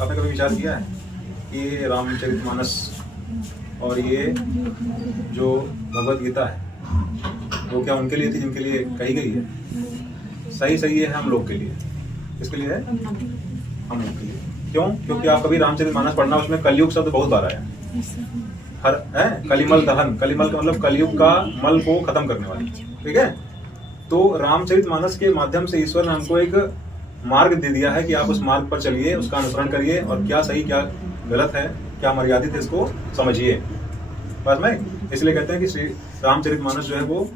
आपने कभी विचार किया है कि ये रामचरितमानस और ये जो भगवत गीता है वो क्या उनके लिए थी जिनके लिए कही गई है? सही है हम लोग के लिए। किसके लिए है? हम लोग के लिए। क्यों? क्योंकि आप कभी रामचरितमानस पढ़ना, उसमें कलयुग शब्द बहुत बार आया हर है। कलिमल दहन, कलिमल का मतलब कलयुग का मल को खत्म करने वाली, ठीक है। तो रामचरितमानस के माध्यम से ईश्वर ने हमको एक मार्ग दे दिया है कि आप उस मार्ग पर चलिए, उसका अनुसरण करिए और क्या सही क्या गलत है, क्या मर्यादित है, इसको समझिए। बस में इसलिए कहते हैं कि श्री रामचरितमानस जो है वो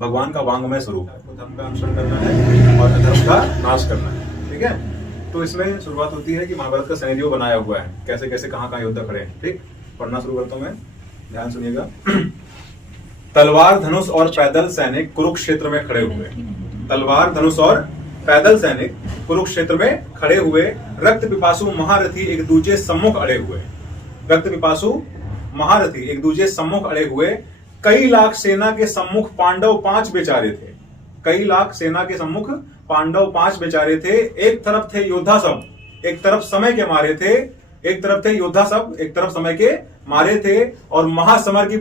भगवान का वांगमय स्वरूप है। धर्म का अनुसरण करना है और अधर्म का नाश करना है, ठीक है। तो इसमें शुरुआत होती है कि महाभारत का सिनेरियो बनाया हुआ है, कैसे कैसे कहाँ योद्धा खड़े हैं, ठीक। पढ़ना शुरू करता हूं मैं, ध्यान सुनिएगा। तलवार धनुष और पैदल सैनिक कुरुक्षेत्र में खड़े हुए। तलवार धनुष और पैदल सैनिक कुरुक्षेत्र में खड़े हुए। रक्त पिपासु महारथी एक दूजे सम्मुख अड़े हुए। रक्त पिपासु महारथी एक दूजे सम्मुख अड़े हुए। कई लाख सेना के सम्मुख पांडव 5 बेचारे थे। कई लाख सेना के सम्मुख पांडव 5 बेचारे थे। एक तरफ थे योद्धा सब, एक तरफ समय के मारे थे। एक तरफ थे योद्धा सब, एक तरफ समय के मारे थे। और महासमर की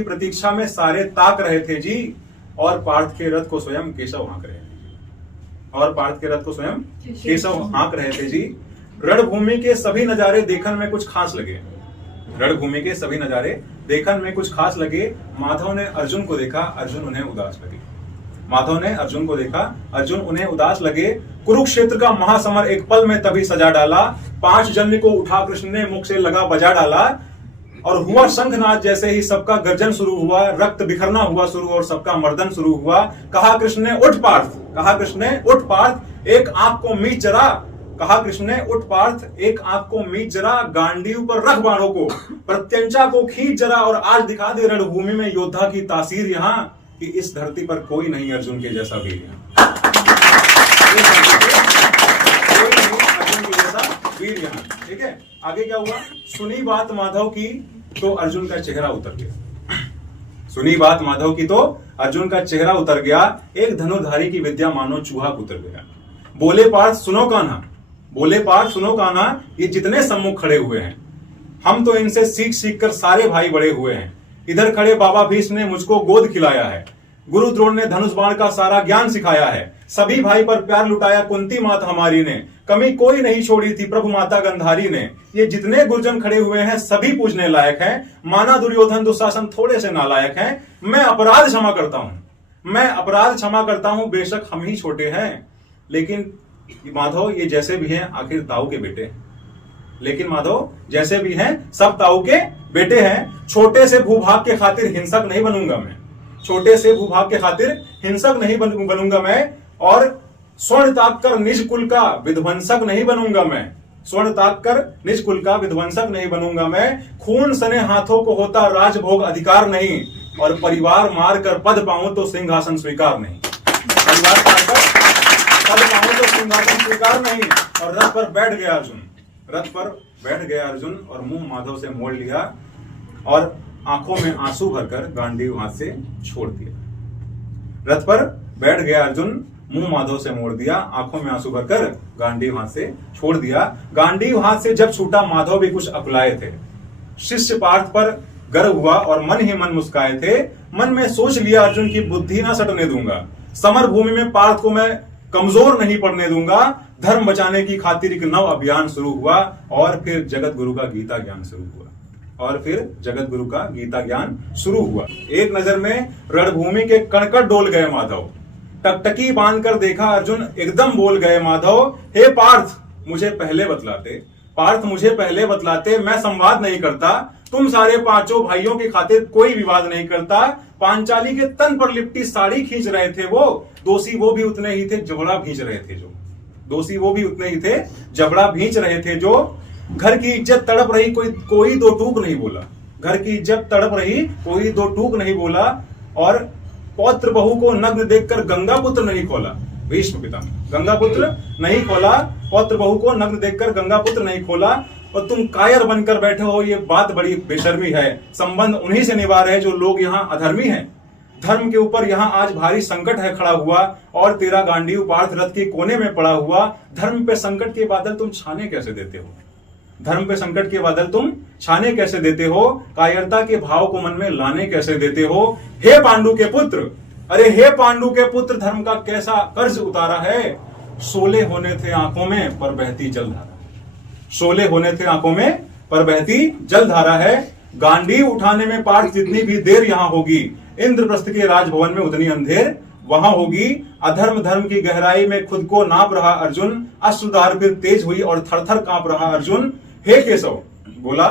प्रतीक्षा में सारे ताक रहे थे जी। और पार्थ के रथ को स्वयं केशव हाँक रहे थे जी। रणभूमि के सभी नजारे देखन में कुछ खास लगे। रणभूमि के सभी नजारे देखन में कुछ खास लगे। माधव ने अर्जुन को देखा, अर्जुन उन्हें उदास लगे। माधव ने अर्जुन को देखा, अर्जुन उन्हें उदास लगे। कुरुक्षेत्र का महासमर एक पल में तभी सजा डाला। 5 जन्य को उठा कृष्ण ने मुख से लगा बजा डाला। और हुआ शंखनाद, जैसे ही सबका गर्जन शुरू हुआ, रक्त बिखरना हुआ शुरू और सबका मर्दन शुरू हुआ। कहा कृष्ण ने उठ पार्थ, एक आंख को मीच जरा। कहा कृष्ण ने उठ पार्थ, एक आंख को मीच जरा। गांडीव पर रख बाणों को, प्रत्यंचा को खींच जरा। और आज दिखा दे रणभूमि में योद्धा की तासीर यहाँ, कि इस धरती पर कोई नहीं अर्जुन के जैसा वीर यहाँ। वीर यहाँ, ठीक है। आगे क्या हुआ? सुनी बात माधव की तो अर्जुन का चेहरा उतर गया। सुनी बात माधव की तो अर्जुन का चेहरा उतर गया। एक धनुर्धारी की विद्या मानो चूहा उतर गया। बोले पार्थ सुनो कान्हा, ये जितने सम्मुख खड़े हुए हैं, हम तो इनसे सीख कर सारे भाई बड़े हुए हैं। इधर खड़े बाबा भीष्म ने मुझको गोद खिलाया है। गुरु द्रोण ने धनुष बाण का सारा ज्ञान सिखाया है। सभी भाई पर प्यार लुटाया कुंती माता हमारी ने। कमी कोई नहीं छोड़ी थी प्रभु माता गंधारी ने। ये जितने गुरुजन खड़े हुए हैं सभी पूजने लायक हैं। माना दुर्योधन दुशासन थोड़े से नालायक हैं। मैं अपराध क्षमा करता हूं, बेशक हम ही छोटे हैं। लेकिन माधव ये जैसे भी हैं आखिर ताऊ के बेटे हैं। लेकिन माधव जैसे भी हैं सब ताऊ के बेटे हैं। छोटे से भूभाग के खातिर हिंसक नहीं बनूंगा मैं। छोटे से भूभाग के खातिर हिंसक नहीं बनूंगा मैं। और स्वर्ण ताक कर निज कुल का विध्वंसक नहीं बनूंगा मैं। स्वर्ण ताक कर निज कुल का विध्वंसक नहीं बनूंगा मैं। खून सने हाथों को होता राजभोग अधिकार नहीं। और परिवार मार कर पद पाऊं तो सिंहासन स्वीकार नहीं। परिवार मार कर पद पाऊं तो सिंहासन स्वीकार नहीं। और रथ पर बैठ गया अर्जुन और मुंह माधव से मोड़ लिया और आंखों में आंसू भरकर गांडीव हाथ से छोड़ दिया। रथ पर बैठ गया अर्जुन, मुंह माधव से मोड़ दिया, आंखों में आंसू भरकर गांडीव हाथ से छोड़ दिया। गांडीव हाथ से जब छूटा माधव भी कुछ अकुलाए थे। शिष्य पार्थ पर गर्व हुआ और मन ही मन मुस्काए थे। मन में सोच लिया अर्जुन की बुद्धि ना सटने दूंगा। समर भूमि में पार्थ को मैं कमजोर नहीं पड़ने दूंगा। धर्म बचाने की खातिर एक नव अभियान शुरू हुआ। और फिर जगत गुरु का गीता ज्ञान शुरू हुआ। एक नजर में रणभूमि के कणकण डोल गए माधव। टकटकी बांधकर देखा अर्जुन, एकदम बोल गए माधव। हे पार्थ मुझे पहले बतलाते, मैं संवाद नहीं करता। तुम सारे 5 भाइयों की खातिर कोई विवाद नहीं करता। पांचाली के तन पर लिपटी साड़ी खींच रहे थे वो। दोषी वो भी उतने ही थे, जबड़ा भींच रहे थे जो। घर की इज्जत तड़प रही, कोई दो टूक नहीं बोला। और पौत्र बहू को नग्न देखकर गंगापुत्र नहीं खोला। भीष्म पितामह गंगापुत्र नहीं खोला। पौत्र बहू को नग्न देखकर गंगापुत्र नहीं खोला। और तुम कायर बनकर बैठे हो, ये बात बड़ी बेशर्मी है। संबंध उन्हीं से निभा रहे जो लोग यहाँ अधर्मी हैं। धर्म के ऊपर यहाँ आज भारी संकट है खड़ा हुआ, और तेरा गांडीव पार्थ रथ के कोने में पड़ा हुआ। धर्म पे संकट के बादल तुम छाने कैसे देते हो? धर्म पे संकट के बादल तुम छाने कैसे देते हो? कायरता के भाव को मन में लाने कैसे देते हो? हे पांडु के पुत्र, अरे हे पांडु के पुत्र, धर्म का कैसा कर्ज उतारा है। शोले होने थे आंखों में पर बहती जलधारा, शोले होने थे आंखों में पर बहती जलधारा है। गांडीव उठाने में पार्थ जितनी भी देर यहां होगी, इंद्रप्रस्थ के राजभवन में उतनी अंधेर वहां होगी। अधर्म धर्म की गहराई में खुद को नाप रहा अर्जुन, अश्रुधार फिर तेज हुई और थरथर कांप रहा अर्जुन। हे केशव, बोला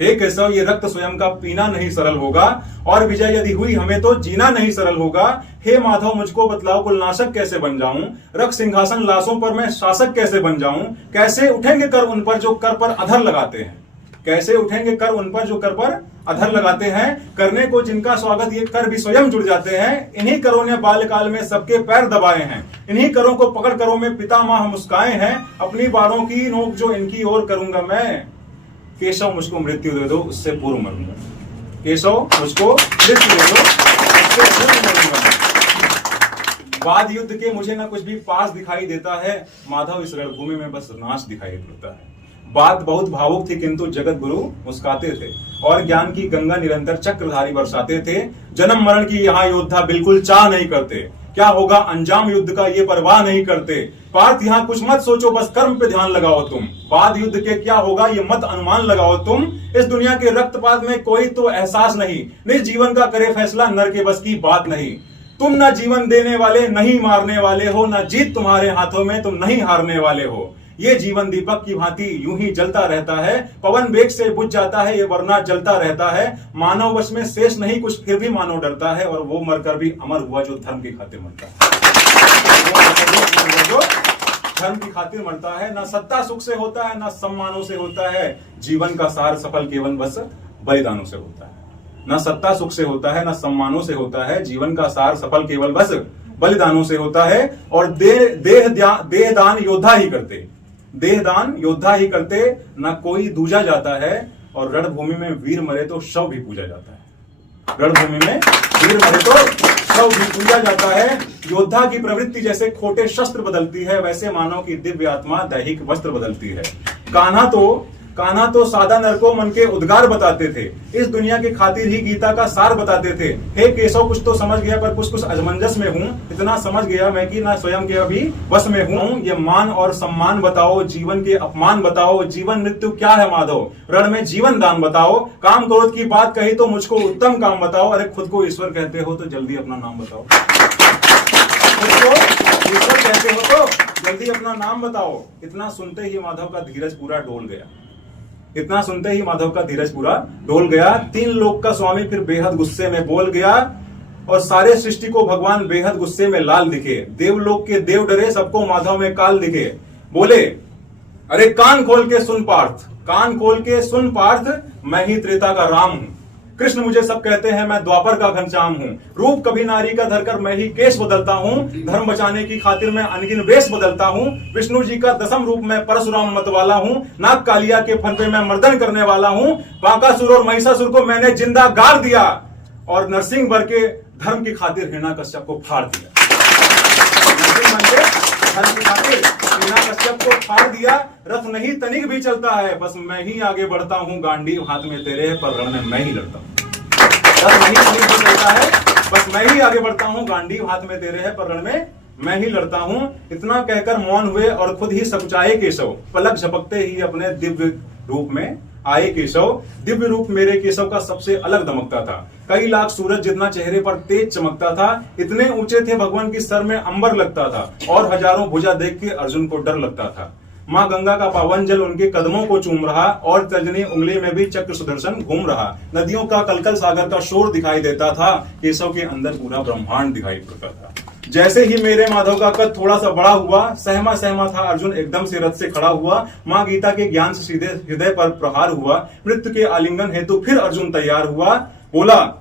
हे केशव, ये रक्त स्वयं का पीना नहीं सरल होगा, और विजय यदि हुई हमें तो जीना नहीं सरल होगा। हे माधव, मुझको बतलाओ कुलनाशक कैसे बन जाऊं, रक्त सिंहासन लाशों पर मैं शासक कैसे बन जाऊं। कैसे उठेंगे कर उन पर जो कर पर अधर लगाते हैं, कैसे उठेंगे कर उन पर जो कर पर अधर लगाते हैं। करने को जिनका स्वागत ये कर भी स्वयं जुड़ जाते हैं। इन्हीं करों ने बाल्यकाल में सबके पैर दबाए हैं, इन्हीं करों को पकड़ करों में पितामह मुस्काए हैं। अपनी बाणों की नोक जो इनकी ओर करूंगा मैं। केशव, मुझको मृत्यु दे दो, उससे पूर्व मरूंगा। केशव, मुझको मृत्यु दे दो, उससे पूर्व मरूंगा। वाद युद्ध के मुझे ना कुछ भी पास दिखाई देता है, माधव इस रणभूमि में बस नाश दिखाई देता है। बात बहुत भावुक थी, किंतु जगत गुरु मुस्काते थे, और ज्ञान की गंगा निरंतर चक्रधारी बरसाते थे। जन्म मरण की यहाँ योद्धा बिल्कुल चाह नहीं करते, क्या होगा अंजाम युद्ध का ये परवाह नहीं करते। पार्थ यहाँ कुछ मत सोचो, बस कर्म पे ध्यान लगाओ तुम। बाद युद्ध के क्या होगा ये मत अनुमान लगाओ तुम। इस दुनिया के रक्तपात में कोई तो एहसास नहीं, निज जीवन का करे फैसला नर के बस की बात नहीं। तुम ना जीवन देने वाले, नहीं मारने वाले हो, ना जीत तुम्हारे हाथों में, तुम नहीं हारने वाले हो। ये जीवन दीपक की भांति यूं ही जलता रहता है, पवन वेग से बुझ जाता है, ये वरना जलता रहता है। मानव वश में शेष नहीं कुछ, फिर भी मानव डरता है, और वो मरकर भी अमर हुआ जो धर्म की खातिर मरता है। जो धर्म की खातिर मरता है, ना सत्ता सुख से होता है, ना सम्मानों से होता है। जीवन का सार सफल केवल बस बलिदानों से होता है। ना सत्ता सुख से होता है, ना सम्मानों से होता है। जीवन का सार सफल केवल बस बलिदानों से होता है। और देहदान योद्धा ही करते, देहदान योद्धा ही करते, न कोई दूजा जाता है। और रणभूमि में वीर मरे तो शव भी पूजा जाता है, रणभूमि में वीर मरे तो शव भी पूजा जाता है। योद्धा की प्रवृत्ति जैसे खोटे शस्त्र बदलती है, वैसे मानव की दिव्य आत्मा दैहिक वस्त्र बदलती है। कान्हा तो सादा नर को मन के उद्गार बताते थे, इस दुनिया के खातिर ही गीता का सार बताते थे। हे केशव, कुछ तो समझ गया पर कुछ असमंजस में हूँ। इतना समझ गया मैं कि ना स्वयं के अभी वश में हूँ। ये मान और सम्मान बताओ, जीवन के अपमान बताओ, जीवन मृत्यु क्या है माधव, रण में जीवन दान बताओ। काम क्रोध की बात कही तो मुझको उत्तम काम बताओ। अरे खुद को ईश्वर कहते हो तो जल्दी अपना नाम बताओ, खुद को ईश्वर कहते हो तो जल्दी अपना नाम बताओ। इतना सुनते ही माधव का धीरज पूरा डोल गया, इतना सुनते ही माधव का धीरज पूरा डोल गया। तीन लोक का स्वामी फिर बेहद गुस्से में बोल गया, और सारे सृष्टि को भगवान बेहद गुस्से में लाल दिखे। देवलोक के देव डरे, सबको माधव में काल दिखे। बोले, अरे कान खोल के सुन पार्थ, कान खोल के सुन पार्थ, मैं ही त्रेता का राम हूं। कृष्ण मुझे सब कहते हैं, मैं द्वापर का घनश्याम हूँ। रूप कभी नारी का धरकर मैं ही केश बदलता हूँ, धर्म बचाने की खातिर मैं अनगिन वेश बदलता हूँ। विष्णु जी का दसम रूप मैं परशुराम मतवाला हूँ, नाग कालिया के फन पे मैं मर्दन करने वाला हूँ। बांकासुर और महिषासुर को मैंने जिंदा गाड़ दिया, और नरसिंह वर के धर्म की खातिर हिरण्याकश्यप को फाड़ दिया। धर्म की खातिर हिरण्याकश्यप को फाड़ दिया। रथ नहीं तनिक भी चलता है, बस मैं ही आगे बढ़ता हूँ। गांडीव हाथ में तेरे है, पर रण में मैं ही लड़ता हूँ। रथ नहीं तनिक भी चलता है, बस मैं ही आगे बढ़ता हूँ। गांडीव हाथ में तेरे है, पर रण में मैं ही लड़ता हूँ। इतना कहकर मौन हुए और खुद ही सकुचाए केशव। पलक झपकते ही अपने दिव्य रूप में आए केशव। दिव्य रूप मेरे केशव का सबसे अलग दमकता था, कई लाख सूरज जितना चेहरे पर तेज चमकता था। इतने ऊंचे थे भगवान की सर में अंबर लगता था, और हजारों भुजा देख के अर्जुन को डर लगता था। माँ गंगा का पावन जल उनके कदमों को चूम रहा, और तर्जनी उंगली में भी चक्र सुदर्शन घूम रहा। नदियों का कलकल सागर का शोर दिखाई देता था। केशव के अंदर पूरा ब्रह्मांड दिखाई पड़ता था। जैसे ही मेरे माधव का कद थोड़ा सा बड़ा हुआ, सहमा सहमा था अर्जुन एकदम से रथ से खड़ा हुआ। माँ गीता के ज्ञान से सीधे हृदय पर प्रहार हुआ। मृत्यु के आलिंगन हेतु फिर अर्जुन तैयार हुआ। बोला,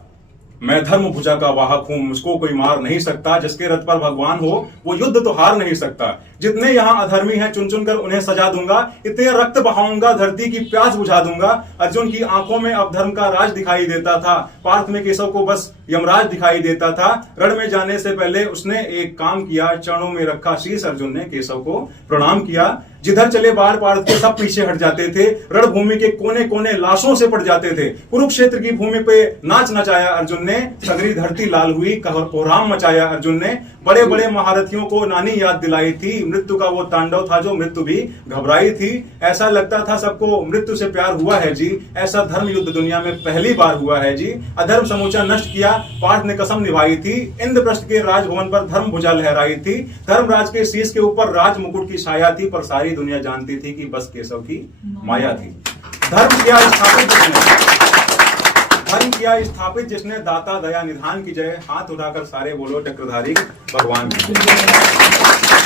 मैं धर्म भुजा का वाहक हूं, मुझको कोई मार नहीं सकता। जिसके रथ पर भगवान हो वो युद्ध तो हार नहीं सकता। जितने यहाँ अधर्मी हैं चुन चुन कर उन्हें सजा दूंगा। इतने रक्त बहाऊंगा, धरती की प्यास बुझा दूंगा। अर्जुन की आंखों में अब धर्म का राज दिखाई देता था। पार्थ में केशव को बस यमराज दिखाई देता था। रण में जाने से पहले उसने एक काम किया, चरणों में रखा शीश अर्जुन ने, केशव को प्रणाम किया। जिधर चले बार पार के सब पीछे हट जाते थे। रणभूमि के कोने कोने लाशों से पड़ जाते थे। कुरुक्षेत्र की भूमि पे नाच नचाया अर्जुन ने, सगरी धरती लाल हुई, कोहराम मचाया अर्जुन ने। बड़े बड़े महारथियों को नानी याद दिलाई थी, मृत्यु का वो तांडव था जो मृत्यु भी घबराई थी। ऐसा लगता था सबको मृत्यु से प्यार हुआ है जी, ऐसा धर्म युद्ध दुनिया में पहली बार हुआ है जी। अधर्म समूचा नष्ट किया, पार्थ ने कसम निभाई थी। इंद्रप्रस्थ के राजभवन पर धर्म भुजा लहराई थी। धर्मराज के शीश के ऊपर राज मुकुट की छाया थी, पर सारी दुनिया जानती थी कि बस केशव की माया थी। धर्म किया स्थापित जिसने, दाता दया निधान की जय। हाथ उठाकर सारे बोलो चक्रधारी भगवान की जय।